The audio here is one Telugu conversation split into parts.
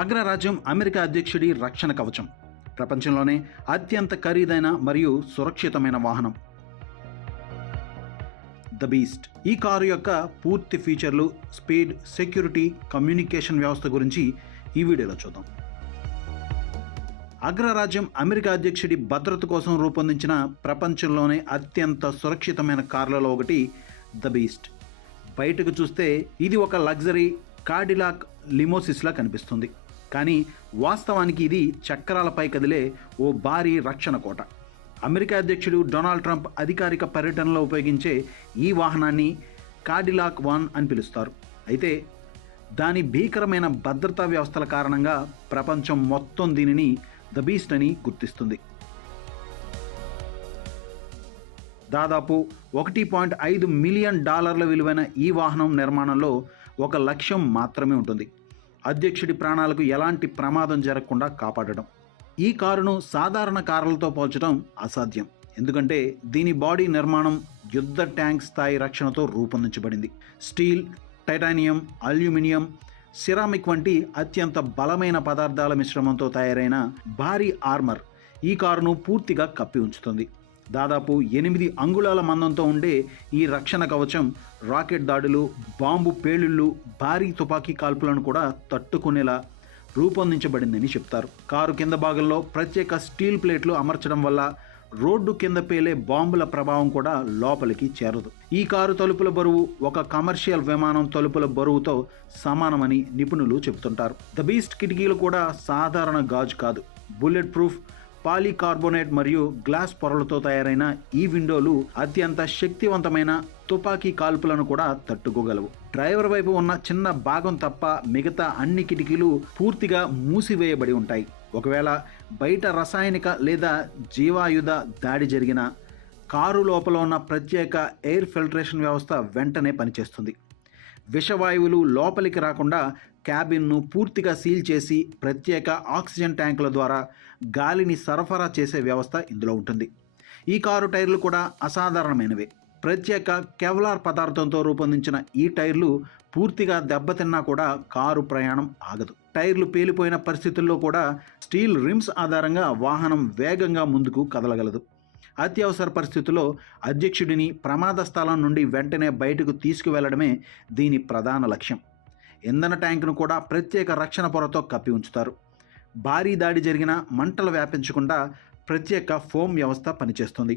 అగ్రరాజ్యం అమెరికా అధ్యక్షుడి రక్షణ కవచం. ప్రపంచంలోనే అత్యంత ఖరీదైన మరియు సురక్షితమైన వాహనం ద బీస్ట్. ఈ కారు యొక్క పూర్తి ఫీచర్లు, స్పీడ్, సెక్యూరిటీ, కమ్యూనికేషన్ వ్యవస్థ గురించి ఈ వీడియోలో చూద్దాం. అగ్రరాజ్యం అమెరికా అధ్యక్షుడి భద్రత కోసం రూపొందించిన ప్రపంచంలోనే అత్యంత సురక్షితమైన కార్లలో ఒకటి ద బీస్ట్. బయటకు చూస్తే ఇది ఒక లగ్జరీ కాడిలాక్ లిమోసిస్లా కనిపిస్తుంది, కానీ వాస్తవానికి ఇది చక్రాలపై కదిలే ఓ భారీ రక్షణ కోట. అమెరికా అధ్యక్షుడు డొనాల్డ్ ట్రంప్ అధికారిక పర్యటనలో ఉపయోగించే ఈ వాహనాన్ని కాడిలాక్ వన్ అని పిలుస్తారు. అయితే దాని భీకరమైన భద్రతా వ్యవస్థల కారణంగా ప్రపంచం మొత్తం దీనిని ద బీస్ట్ అని గుర్తిస్తుంది. దాదాపు $1.5 మిలియన్ విలువైన ఈ వాహనం నిర్మాణంలో ఒక లక్ష్యం మాత్రమే ఉంటుంది: అధ్యక్షుడి ప్రాణాలకు ఎలాంటి ప్రమాదం జరగకుండా కాపాడడం. ఈ కారును సాధారణ కార్లతో పోల్చడం అసాధ్యం, ఎందుకంటే దీని బాడీ నిర్మాణం యుద్ధ ట్యాంక్ స్థాయి రక్షణతో రూపొందించబడింది. స్టీల్, టైటానియం, అల్యూమినియం, సిరామిక్ వంటి అత్యంత బలమైన పదార్థాల మిశ్రమంతో తయారైన భారీ ఆర్మర్ ఈ కారును పూర్తిగా కప్పి ఉంచుతుంది. దాదాపు 8 అంగుళాల మందంతో ఉండే ఈ రక్షణ కవచం రాకెట్ దాడులు, బాంబు పేలుళ్ళు, భారీ తుపాకీ కాల్పులను కూడా తట్టుకునేలా రూపొందించబడిందని చెప్తారు. కారు కింద భాగంలో ప్రత్యేక స్టీల్ ప్లేట్లు అమర్చడం వల్ల రోడ్డు కింద పేలే బాంబుల ప్రభావం కూడా లోపలికి చేరదు. ఈ కారు తలుపుల బరువు ఒక కమర్షియల్ విమానం తలుపుల బరువుతో సమానమని నిపుణులు చెబుతుంటారు. ద బీస్ట్ కిటికీలు కూడా సాధారణ గాజు కాదు. బుల్లెట్ ప్రూఫ్ పాలీకార్బోనేట్ మరియు గ్లాస్ పొరలతో తయారైన ఈ విండోలు అత్యంత శక్తివంతమైన తుపాకీ కాల్పులను కూడా తట్టుకోగలవు. డ్రైవర్ వైపు ఉన్న చిన్న భాగం తప్ప మిగతా అన్ని కిటికీలు పూర్తిగా మూసివేయబడి ఉంటాయి. ఒకవేళ బయట రసాయనిక లేదా జీవాయుధ దాడి జరిగినా కారు లోపల ఉన్న ప్రత్యేక ఎయిర్ ఫిల్టరేషన్ వ్యవస్థ వెంటనే పనిచేస్తుంది. విషవాయువులు లోపలికి రాకుండా క్యాబిన్ను పూర్తిగా సీల్ చేసి ప్రత్యేక ఆక్సిజన్ ట్యాంకుల ద్వారా గాలిని సరఫరా చేసే వ్యవస్థ ఇందులో ఉంటుంది. ఈ కారు టైర్లు కూడా అసాధారణమైనవే. ప్రత్యేక కెవ్లార్ పదార్థంతో రూపొందించిన ఈ టైర్లు పూర్తిగా దెబ్బతిన్నా కూడా కారు ప్రయాణం ఆగదు. టైర్లు పేలిపోయిన పరిస్థితుల్లో కూడా స్టీల్ రిమ్స్ ఆధారంగా వాహనం వేగంగా ముందుకు కదలగలదు. అత్యవసర పరిస్థితుల్లో అధ్యక్షుడిని ప్రమాద స్థలం నుండి వెంటనే బయటకు తీసుకువెళ్లడమే దీని ప్రధాన లక్ష్యం. ఇంధన ట్యాంకును కూడా ప్రత్యేక రక్షణ పొరతో కప్పి ఉంచుతారు. భారీ దాడి జరిగినా మంటలు వ్యాపించకుండా ప్రత్యేక ఫోమ్ వ్యవస్థ పనిచేస్తుంది.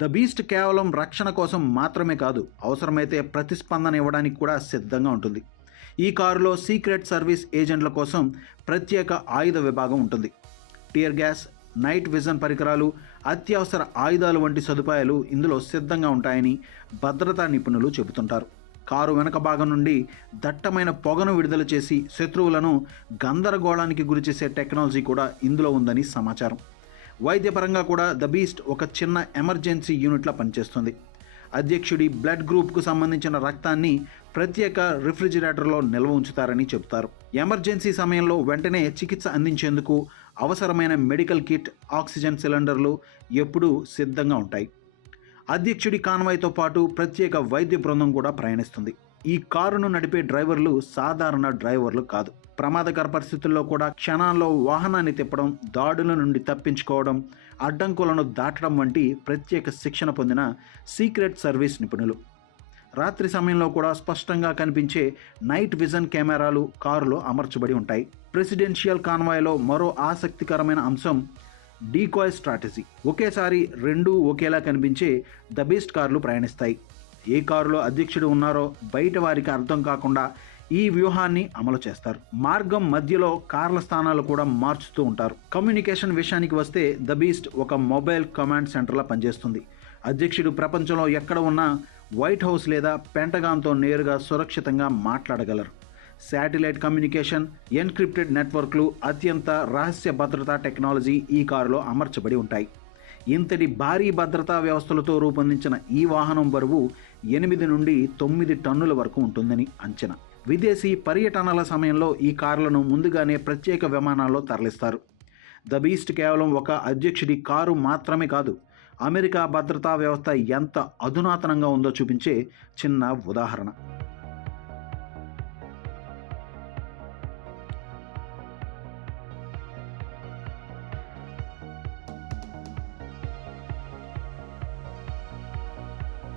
ద బీస్ట్ కేవలం రక్షణ కోసం మాత్రమే కాదు, అవసరమైతే ప్రతిస్పందన ఇవ్వడానికి కూడా సిద్ధంగా ఉంటుంది. ఈ కారులో సీక్రెట్ సర్వీస్ ఏజెంట్ల కోసం ప్రత్యేక ఆయుధ విభాగం ఉంటుంది. టియర్ గ్యాస్, నైట్ విజన్ పరికరాలు, అత్యవసర ఆయుధాలు వంటి సదుపాయాలు ఇందులో సిద్ధంగా ఉంటాయని భద్రతా నిపుణులు చెబుతుంటారు. కారు వెనక భాగం నుండి దట్టమైన పొగను విడుదల చేసి శత్రువులను గందరగోళానికి గురిచేసే టెక్నాలజీ కూడా ఇందులో ఉందని సమాచారం. వైద్యపరంగా కూడా ద బీస్ట్ ఒక చిన్న ఎమర్జెన్సీ యూనిట్లా పనిచేస్తుంది. అధ్యక్షుడి బ్లడ్ గ్రూప్కు సంబంధించిన రక్తాన్ని ప్రత్యేక రిఫ్రిజిరేటర్లో నిల్వ ఉంచుతారని చెబుతారు. ఎమర్జెన్సీ సమయంలో వెంటనే చికిత్స అందించేందుకు అవసరమైన మెడికల్ కిట్, ఆక్సిజన్ సిలిండర్లు ఎప్పుడూ సిద్ధంగా ఉంటాయి. అధ్యక్షుడి కాన్వాయ్తో పాటు ప్రత్యేక వైద్య బృందం కూడా ప్రయాణిస్తుంది. ఈ కారును నడిపే డ్రైవర్లు సాధారణ డ్రైవర్లు కాదు. ప్రమాదకర పరిస్థితుల్లో కూడా క్షణాల్లో వాహనాన్ని తిప్పడం, దాడుల నుండి తప్పించుకోవడం, అడ్డంకులను దాటడం వంటి ప్రత్యేక శిక్షణ పొందిన సీక్రెట్ సర్వీస్ నిపుణులు. రాత్రి సమయంలో కూడా స్పష్టంగా కనిపించే నైట్ విజన్ కెమెరాలు కారులో అమర్చబడి ఉంటాయి. ప్రెసిడెన్షియల్ కాన్వాయ్లో మరో ఆసక్తికరమైన అంశం డీకాయ్ స్ట్రాటజీ. ఒకేసారి 2 ఒకేలా కనిపించే ద బీస్ట్ కార్లు ప్రయాణిస్తాయి. ఏ కారులో అధ్యక్షుడు ఉన్నారో బయట వారికి అర్థం కాకుండా ఈ వ్యూహాన్ని అమలు చేస్తారు. మార్గం మధ్యలో కార్ల స్థానాలు కూడా మార్చుతూ ఉంటారు. కమ్యూనికేషన్ విషయానికి వస్తే ద బీస్ట్ ఒక మొబైల్ కమాండ్ సెంటర్లా పనిచేస్తుంది. అధ్యక్షుడు ప్రపంచంలో ఎక్కడ ఉన్నా వైట్ హౌస్ లేదా పెంటగాన్తో నేరుగా సురక్షితంగా మాట్లాడగలరు. శాటిలైట్ కమ్యూనికేషన్, ఎన్క్రిప్టెడ్ నెట్వర్క్లు, అత్యంత రహస్య భద్రతా టెక్నాలజీ ఈ కారులో అమర్చబడి ఉంటాయి. ఇంతటి భారీ భద్రతా వ్యవస్థలతో రూపొందించిన ఈ వాహనం బరువు 8 నుండి 9 టన్నుల వరకు ఉంటుందని అంచనా. విదేశీ పర్యటనల సమయంలో ఈ కార్లను ముందుగానే ప్రత్యేక విమానాల్లో తరలిస్తారు. ద బీస్ట్ కేవలం ఒక అధ్యక్షుడి కారు మాత్రమే కాదు, అమెరికా భద్రతా వ్యవస్థ ఎంత అధునాతనంగా ఉందో చూపించే చిన్న ఉదాహరణ.